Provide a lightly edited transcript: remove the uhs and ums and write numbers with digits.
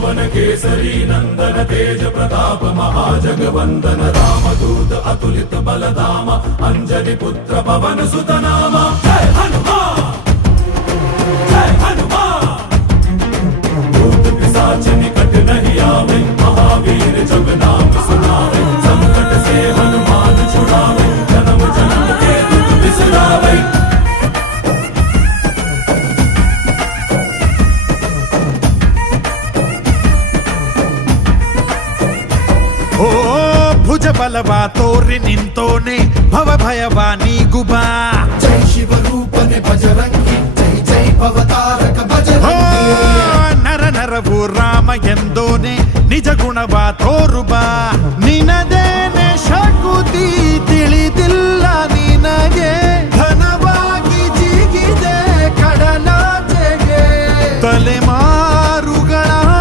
त्रिभुवन केसरी नंदन तेज प्रताप महाजगवंदन रामदूत अतुलित बलधाम अंजनी पुत्र पवन सुत नाम जय हनुमान जय हनुमान। भूत पिशाच निकट नहीं आवे महावीर जब नाम सुनावे संकट से हनुमान छुड़ावे जन्म जन्म के दुख बिसरावे। ಓ ಭುಜ ಬಲವ ತೋರಿ ನಿಂತೋನೆ ಭವ ಭಯವ ನೀಗುಬಾ ಜೈ ಶಿವ ರೂಪನೆ ಬಜರಂಗಿ ಜೈ ಜೈ ಭವತಾರಕ ಬಜರಂಗಿ ನರ ನರವು ರಾಮ ಎಂದೋನೆ ನಿಜ ಗುಣವ ತೋರುಬಾ ನಿನದೇನೆ ಶಕು